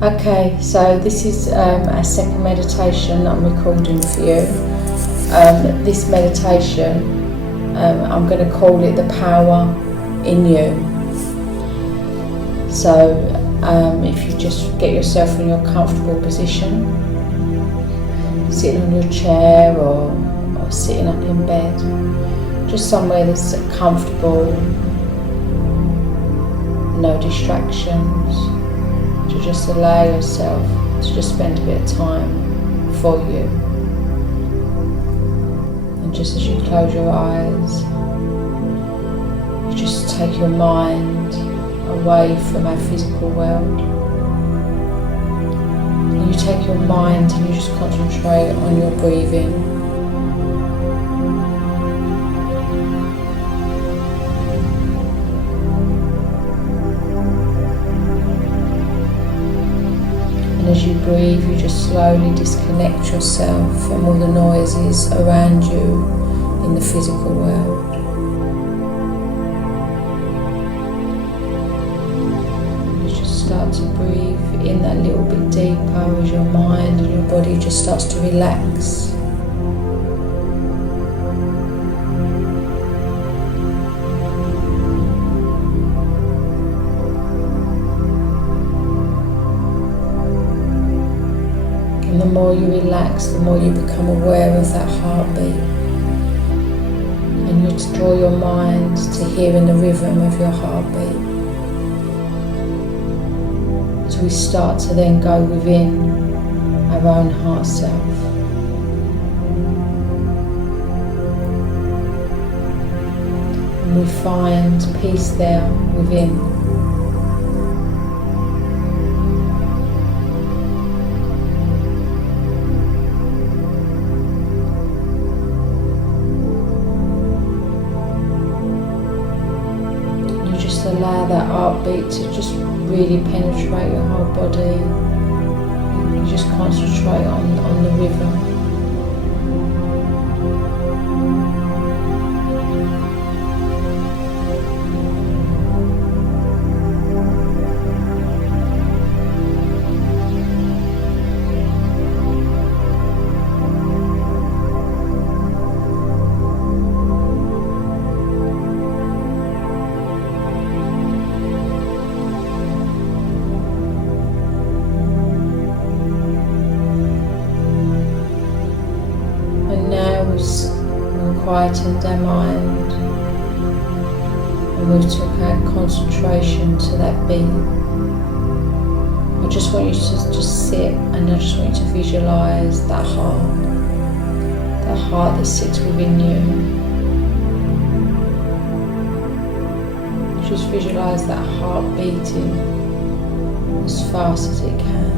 Okay, so this is a second meditation that I'm recording for you. This meditation, I'm going to call it the power in you. So if you just get yourself in your comfortable position, sitting on your chair or sitting up in bed, just somewhere that's comfortable, no distractions, to just allow yourself to just spend a bit of time for you. And just as you close your eyes, you just take your mind away from our physical world. And you take your mind and you just concentrate on your breathing. As you breathe, you just slowly disconnect yourself from all the noises around you in the physical world. You just start to breathe in that little bit deeper as your mind and your body just starts to relax. And the more you relax, the more you become aware of that heartbeat. And you draw your mind to hearing the rhythm of your heartbeat. As we start to then go within our own heart self. And we find peace there within. Just allow that heartbeat to just really penetrate your whole body. You just concentrate on the rhythm. We've quietened our mind and we've took our concentration to that beat. I just want you to just sit and I just want you to visualise that heart that sits within you. Just visualise that heart beating as fast as it can.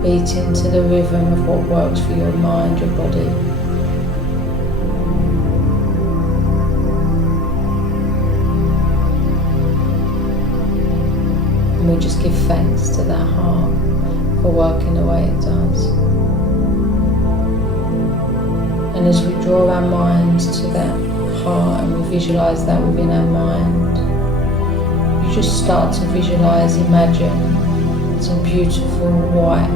Beating to the rhythm of what works for your mind, your body. And we just give thanks to that heart for working the way it does. And as we draw our minds to that heart and we visualise that within our mind, you just start to visualise, imagine some beautiful white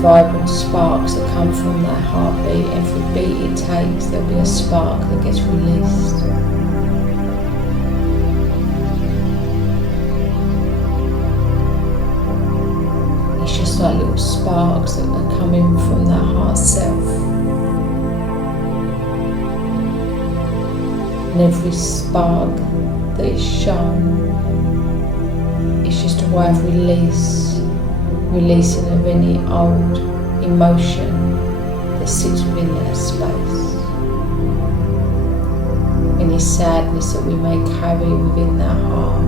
vibrant sparks that come from that heartbeat. Every beat it takes, there'll be a spark that gets released. It's just like little sparks that are coming from that heart self. And every spark that is shown is just a way of releasing of any old emotion that sits within that space. Any sadness that we may carry within that heart,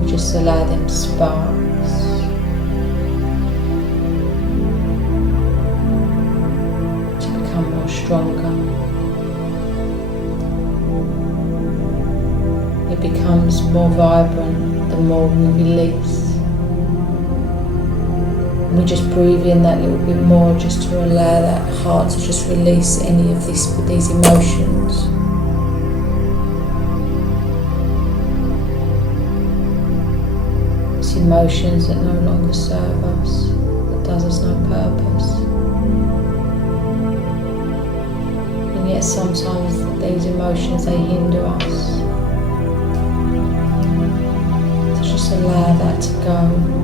we just allow them sparks to become more stronger. It becomes more vibrant the more we release. And we just breathe in that little bit more just to allow that heart to just release any of these emotions. emotions that no longer serve us, that does us no purpose. And yet sometimes these emotions, they hinder us. So just allow that to go.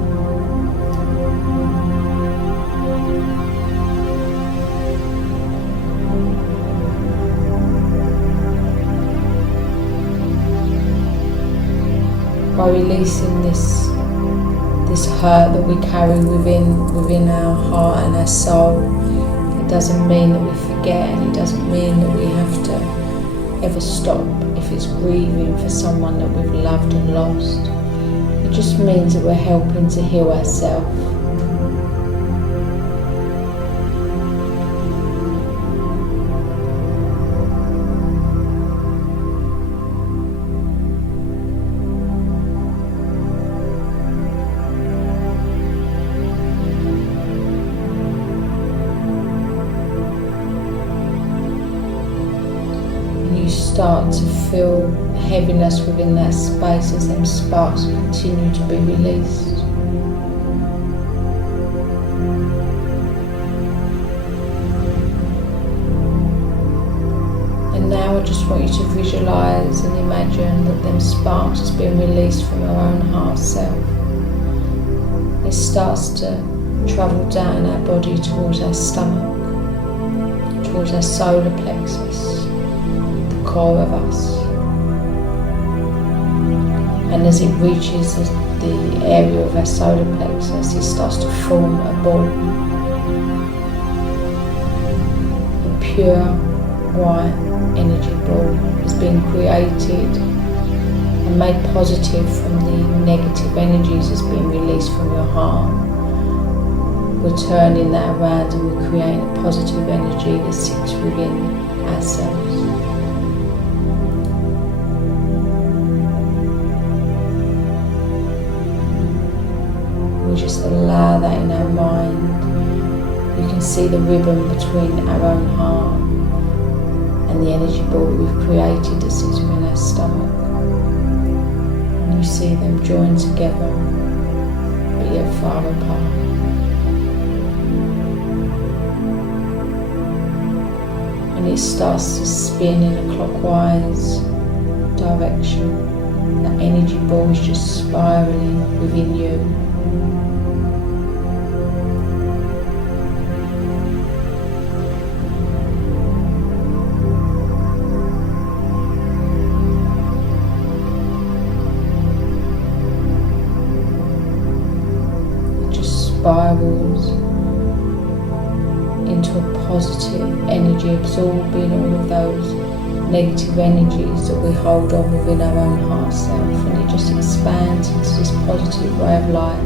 By releasing this hurt that we carry within our heart and our soul, it doesn't mean that we forget, and it doesn't mean that we have to ever stop if it's grieving for someone that we've loved and lost. It just means that we're helping to heal ourselves. Start to feel heaviness within that space as them sparks continue to be released. And now I just want you to visualize and imagine that them sparks has been released from our own heart self. It starts to travel down our body towards our stomach, towards our solar plexus, core of us, and as it reaches the area of our solar plexus, it starts to form a ball, a pure white energy ball has been created and made positive from the negative energies that's been released from your heart. We're turning that around and we're creating a positive energy that sits within ourselves. Just allow that in our mind. You can see the ribbon between our own heart and the energy ball that we've created that sits within our stomach. And you see them joined together, but yet far apart. And it starts to spin in a clockwise direction. That energy ball is just spiraling within you. Spirals into a positive energy, absorbing all of those negative energies that we hold on within our own heart self, and it just expands into this positive way of life.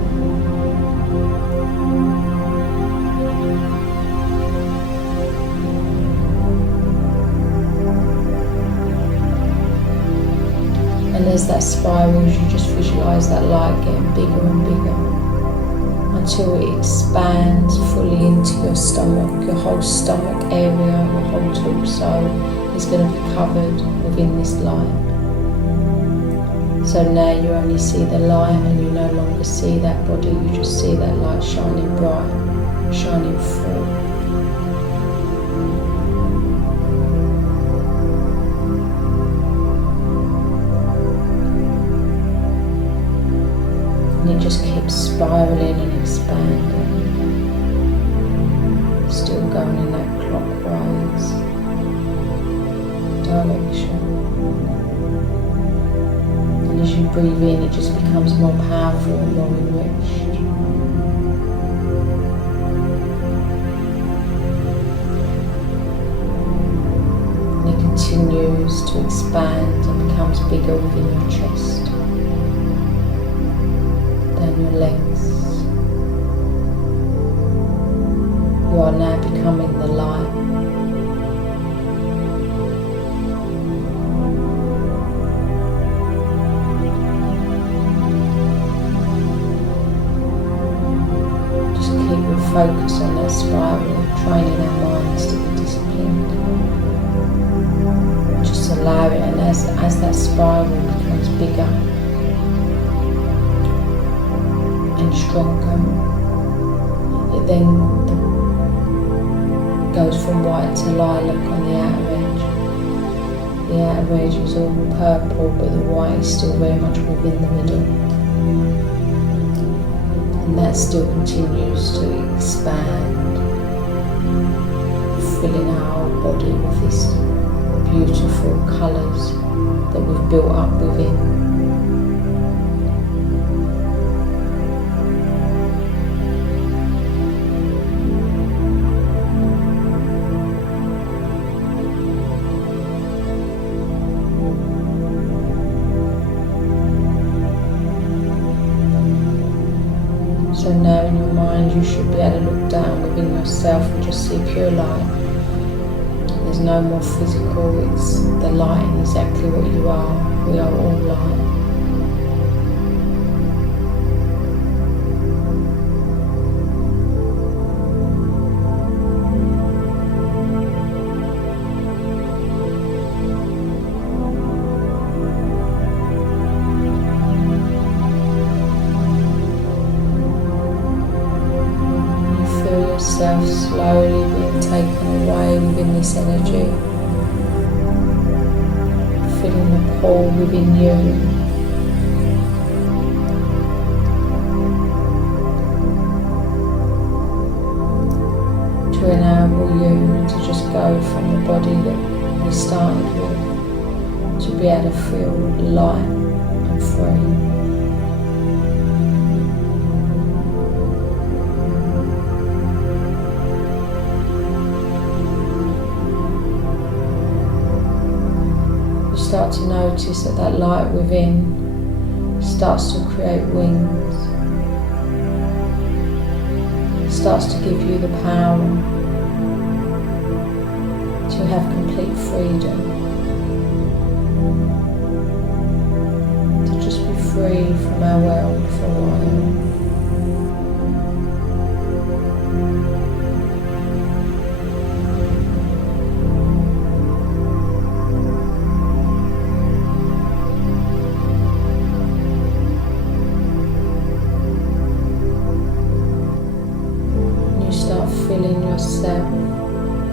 And as that spirals, you just visualize that light getting bigger and bigger, until it expands fully into your stomach. Your whole stomach area, your whole torso is going to be covered within this light. So now you only see the light and you no longer see that body, you just see that light shining bright, shining full. And it just keeps spiraling and expanding, still going in that clockwise direction. And as you breathe in, it just becomes more powerful and more enriched. And it continues to expand and becomes bigger within your chest, down your legs. You are now becoming the light. Just keep your focus on that spiral, training our minds to be disciplined. Just allow it, and as that spiral becomes bigger, getting stronger. It then goes from white to lilac on the outer edge. The outer edge is all purple, but the white is still very much within the middle. And that still continues to expand, filling our whole body with these beautiful colours that we've built up within. So now in your mind you should be able to look down within yourself and just see pure light. There's no more physical, it's the light in exactly what you are. We are all light. Yourself slowly being taken away within this energy, feeling the pull within you, to enable you to just go from the body that we started with to be able to feel light and free. Start to notice that that light within starts to create wings, starts to give you the power to have complete freedom, to just be free from our world for a while. Feeling yourself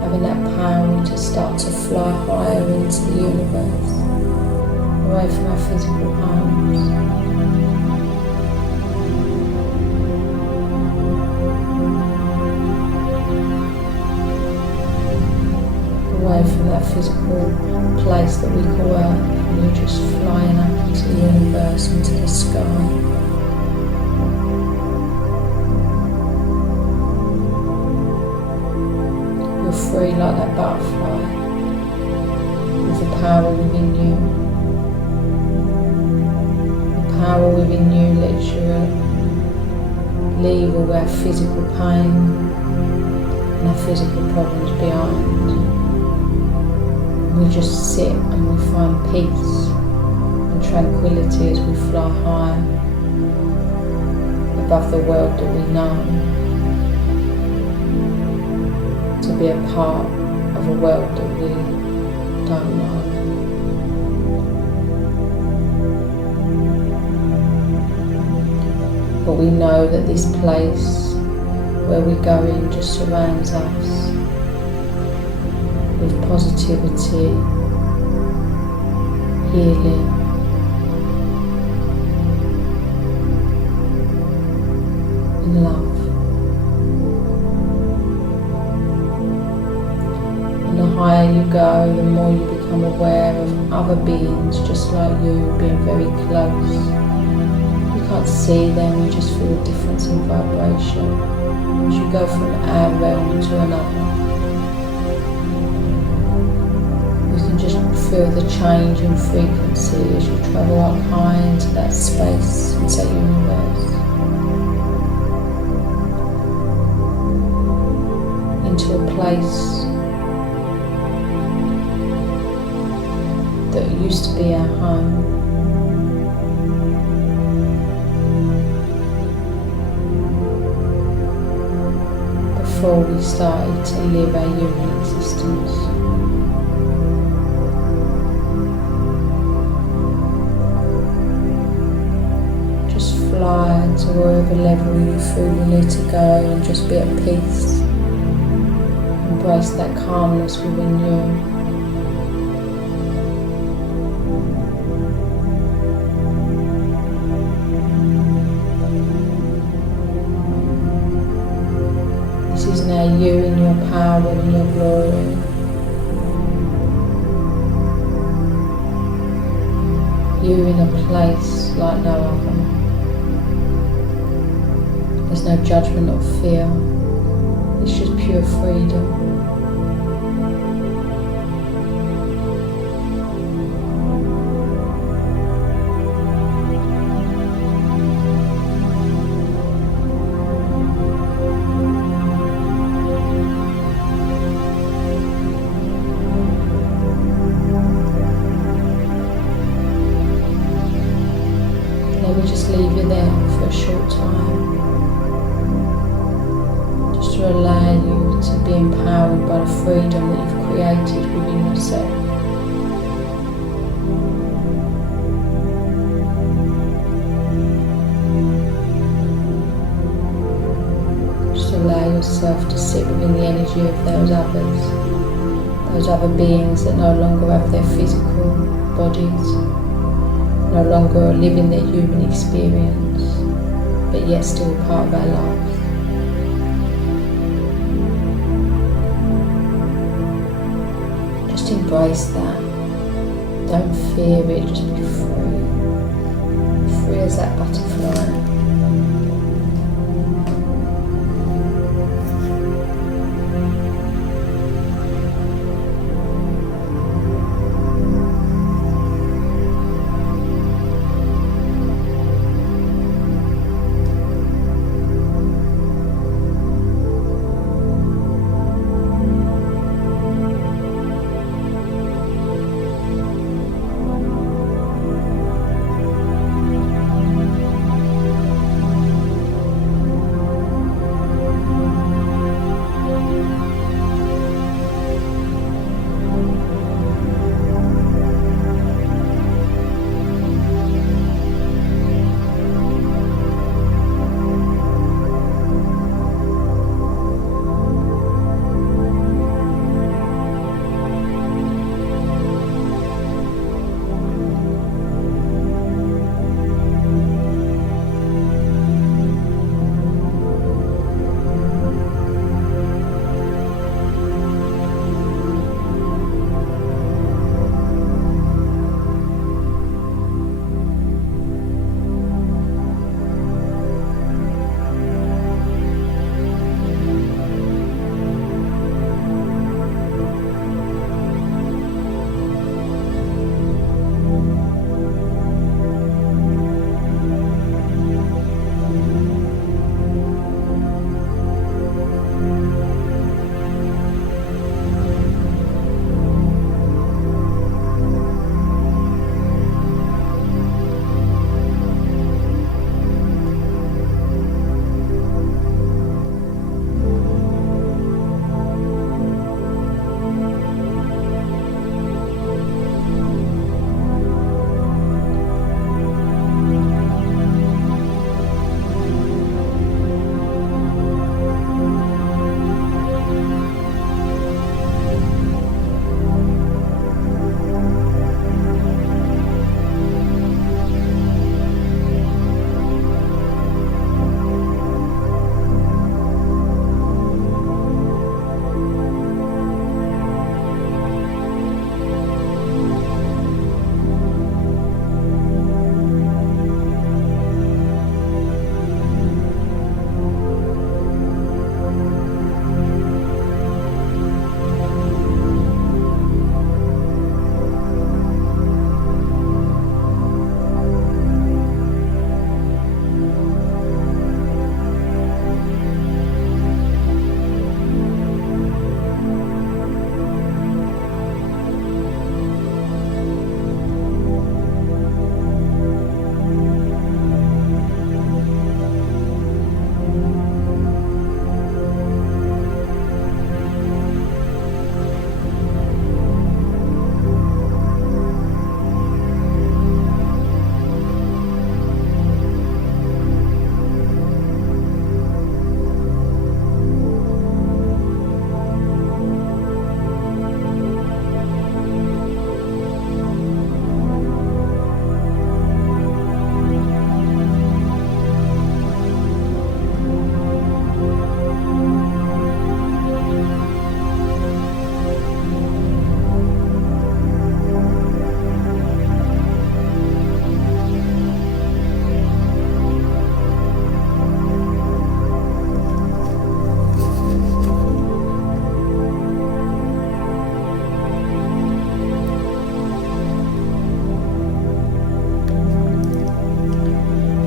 having that power to start to fly higher into the universe, away from our physical homes. Away from that physical place that we call Earth, and you're just flying up into the universe, into the sky. Free like that butterfly, with the power within you. The power within you lets you leave all our physical pain and our physical problems behind. We just sit and we find peace and tranquility as we fly high above the world that we know. To be a part of a world that we don't know. But we know that this place where we go in just surrounds us with positivity, healing, and love. The higher you go, the more you become aware of other beings just like you, being very close. You can't see them, you just feel a difference in vibration as you go from our realm to another. You can just feel the change in frequency as you travel up high into that space, into that universe, into a place that used to be our home. Before we started to live our human existence. Just fly to wherever level you feel you need to go and just be at peace. Embrace that calmness within you. This is now you in your power and in your glory. You in a place like no other. There's no judgment or fear. It's just pure freedom. Let me just leave you there for a short time. To allow you to be empowered by the freedom that you've created within yourself. Just allow yourself to sit within the energy of those others, those other beings that no longer have their physical bodies, no longer living their human experience, but yet still part of our lives. Just embrace that. Don't fear it, just be free. Free as that butterfly.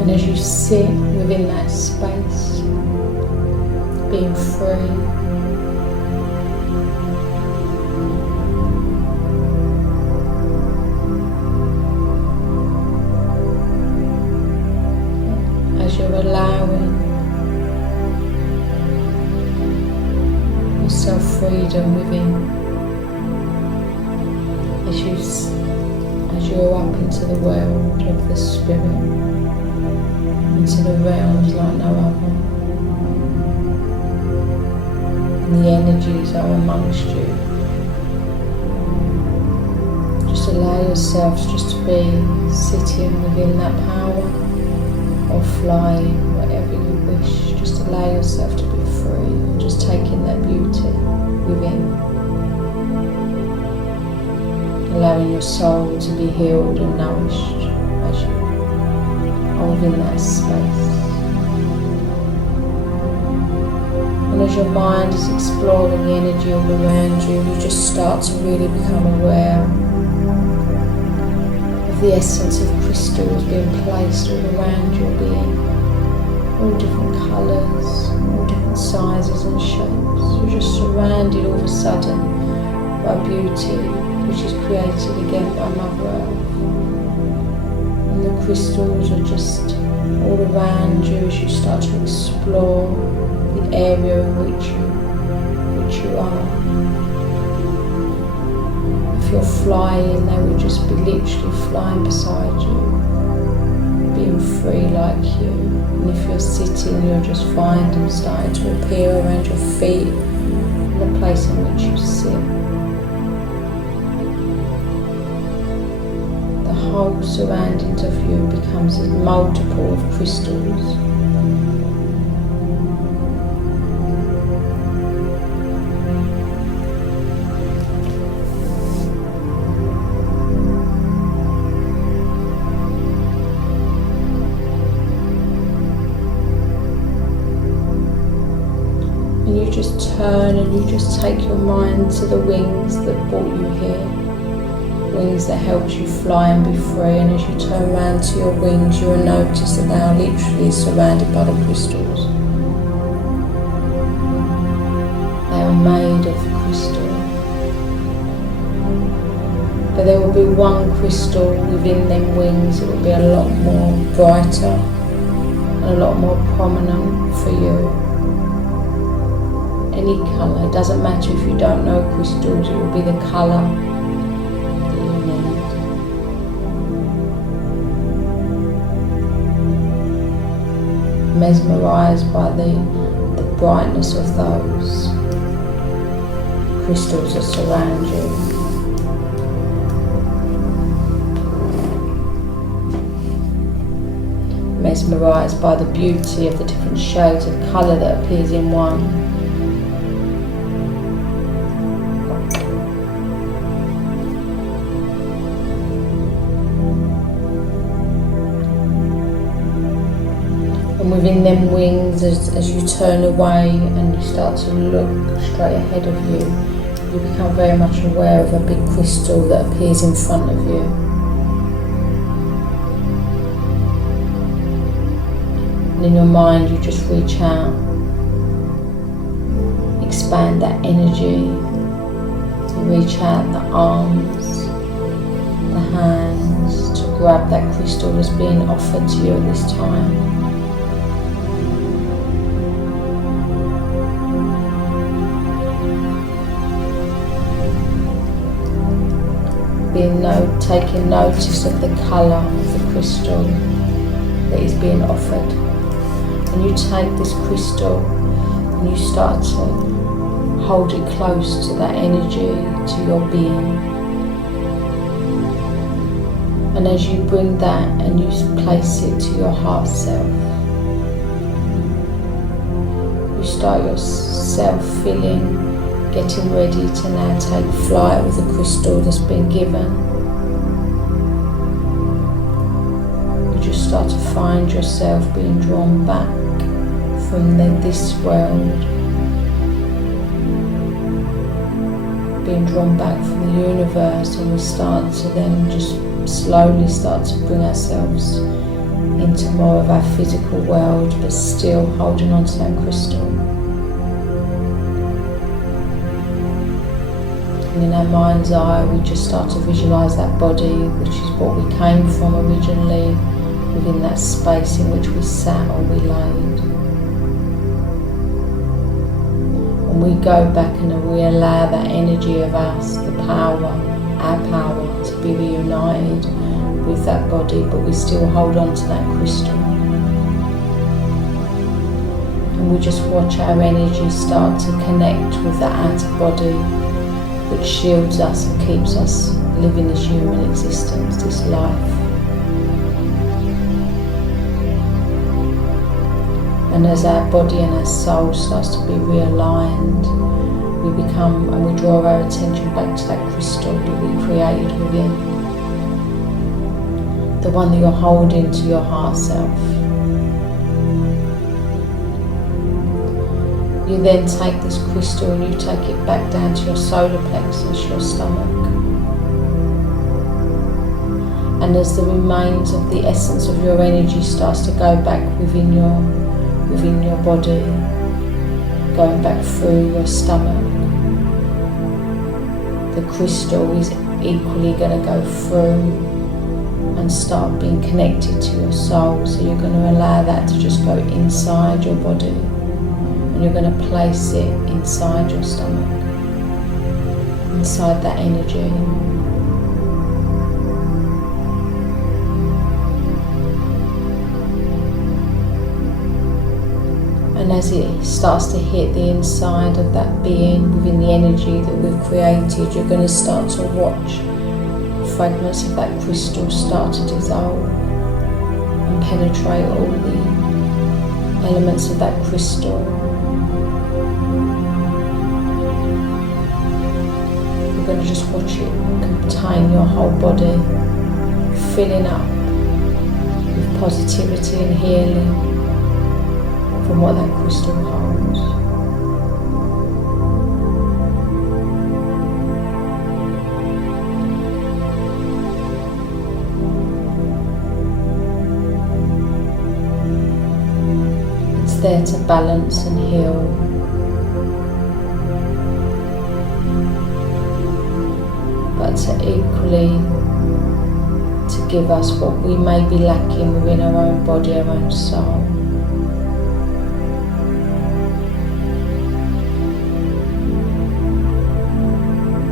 And as you sit within that space, being free, as you're allowing yourself freedom within, as you're up into the world of the spirit, into the realms like no other, and the energies are amongst you. Just allow yourself just to be sitting within that power, or flying, whatever you wish. Just allow yourself to be free, just taking that beauty within, allowing your soul to be healed and nourished as you are within that space. And as your mind is exploring the energy all around you, you just start to really become aware of the essence of crystals being placed all around your being, all different colours, all different sizes and shapes. You're just surrounded all of a sudden by beauty, which is created again by Mother Earth. And the crystals are just all around you as you start to explore the area in which you are. If you're flying, they will just be literally flying beside you, being free like you. And if you're sitting, you'll just find them starting to appear around your feet in the place in which you sit. The whole surroundings of you becomes a multiple of crystals. And you just turn and you just take your mind to the wings that brought you here. Wings that helped you fly and be free. And as you turn around to your wings, you will notice that they are literally surrounded by the crystals. They are made of crystal. But there will be one crystal within them wings that will be a lot more brighter and a lot more prominent for you. Any colour, it doesn't matter if you don't know crystals, it will be the colour that you need. Mesmerised by the brightness of those crystals that surround you. Mesmerised by the beauty of the different shades of colour that appears in one. And within them wings, as you turn away and you start to look straight ahead of you, you become very much aware of a big crystal that appears in front of you. And in your mind, you just reach out, expand that energy, reach out the arms, the hands to grab that crystal that's being offered to you at this time. Taking notice of the colour of the crystal that is being offered. And you take this crystal and you start to hold it close to that energy, to your being. And as you bring that and you place it to your heart self, you start yourself feeling, getting ready to now take flight with the crystal that's been given. You just start to find yourself being drawn back from this world, being drawn back from the universe, and we start to then just slowly start to bring ourselves into more of our physical world, but still holding on to that crystal. And in our mind's eye, we just start to visualise that body, which is what we came from originally, within that space in which we sat or we laid. And we go back and we allow that energy of us, the power, our power, to be reunited with that body, but we still hold on to that crystal. And we just watch our energy start to connect with that outer body, which shields us and keeps us living this human existence, this life. And as our body and our soul starts to be realigned, we become and we draw our attention back to that crystal that we created within, the one that you're holding to your heart self. You then take this crystal and you take it back down to your solar plexus, your stomach. And as the remains of the essence of your energy starts to go back within your body, going back through your stomach, the crystal is equally going to go through and start being connected to your soul. So you're going to allow that to just go inside your body, and you're going to place it inside your stomach, inside that energy. And as it starts to hit the inside of that being, within the energy that we've created, you're going to start to watch fragments of that crystal start to dissolve and penetrate all the elements of that crystal. You're going to just watch it contain your whole body, filling up with positivity and healing from what that crystal holds. It's there to balance and heal. But to equally to give us what we may be lacking within our own body, our own soul.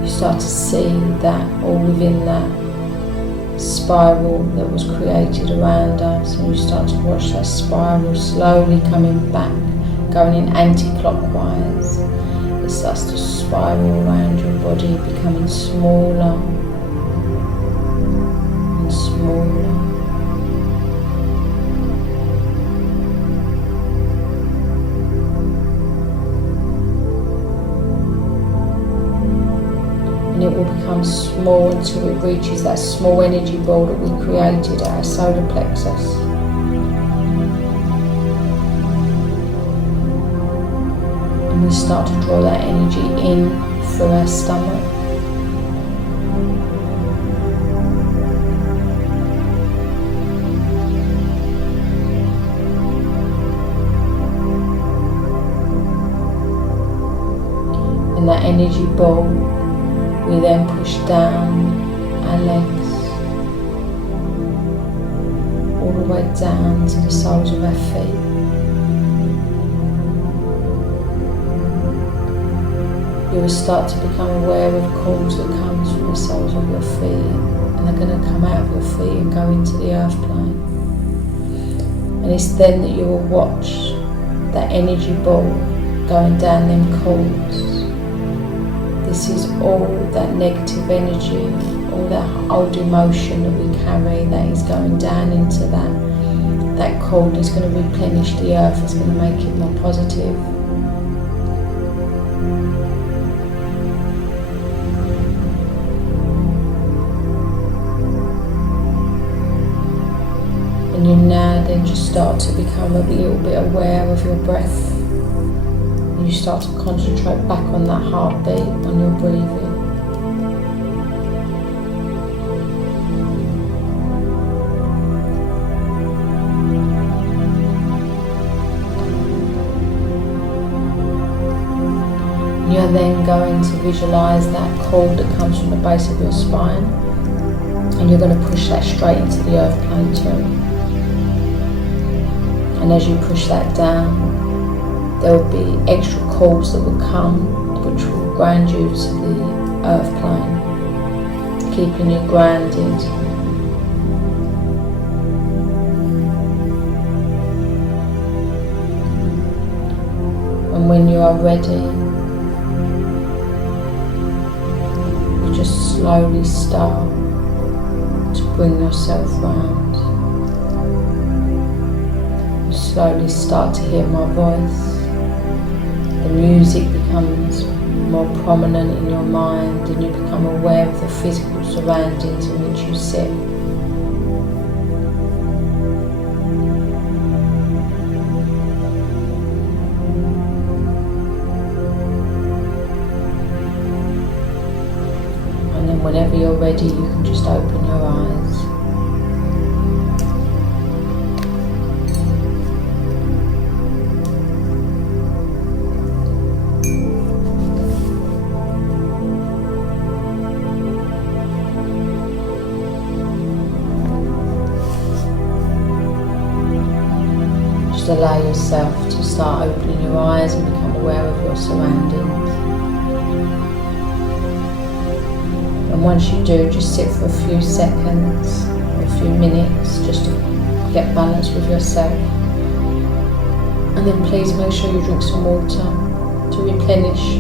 Start to see that all within that spiral that was created around us, and you start to watch that spiral slowly coming back, going in anti-clockwise. It starts to spiral around your body, becoming smaller and smaller. And it will become small until it reaches that small energy ball that we created at our solar plexus. And we start to draw that energy in through our stomach. And that energy ball, we then push down our legs, all the way down to the soles of our feet. You will start to become aware of calls that comes from the soles of your feet, and they're going to come out of your feet and go into the earth plane. And it's then that you will watch that energy ball going down them calls. This is all that negative energy, all that old emotion that we carry that is going down into that cord is going to replenish the earth, it's going to make it more positive. And you now then just start to become a little bit aware of your breath. You start to concentrate back on that heartbeat, on your breathing. And then going to visualise that cord that comes from the base of your spine, and you're going to push that straight into the earth plane too. And as you push that down, there will be extra cords that will come, which will ground you to the earth plane, keeping you grounded. And when you are ready, just slowly start to bring yourself round. You slowly start to hear my voice. The music becomes more prominent in your mind, and you become aware of the physical surroundings in which you sit. Whenever you're ready, you can just open your eyes. Just allow yourself to start opening your eyes and become aware of your surroundings. And once you do, just sit for a few seconds or a few minutes just to get balance with yourself. And then please make sure you drink some water to replenish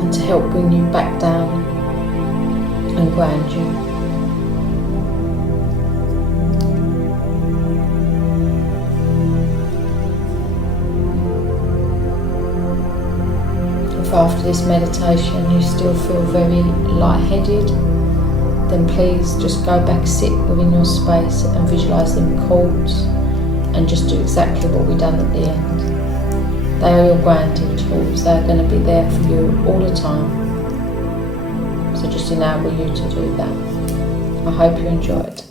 and to help bring you back down and ground you. If after this meditation you still feel very lightheaded, then please just go back, sit within your space and visualise them cords, and just do exactly what we've done at the end. They are your grounding tools. They're going to be there for you all the time. So just enable you to do that. I hope you enjoyed.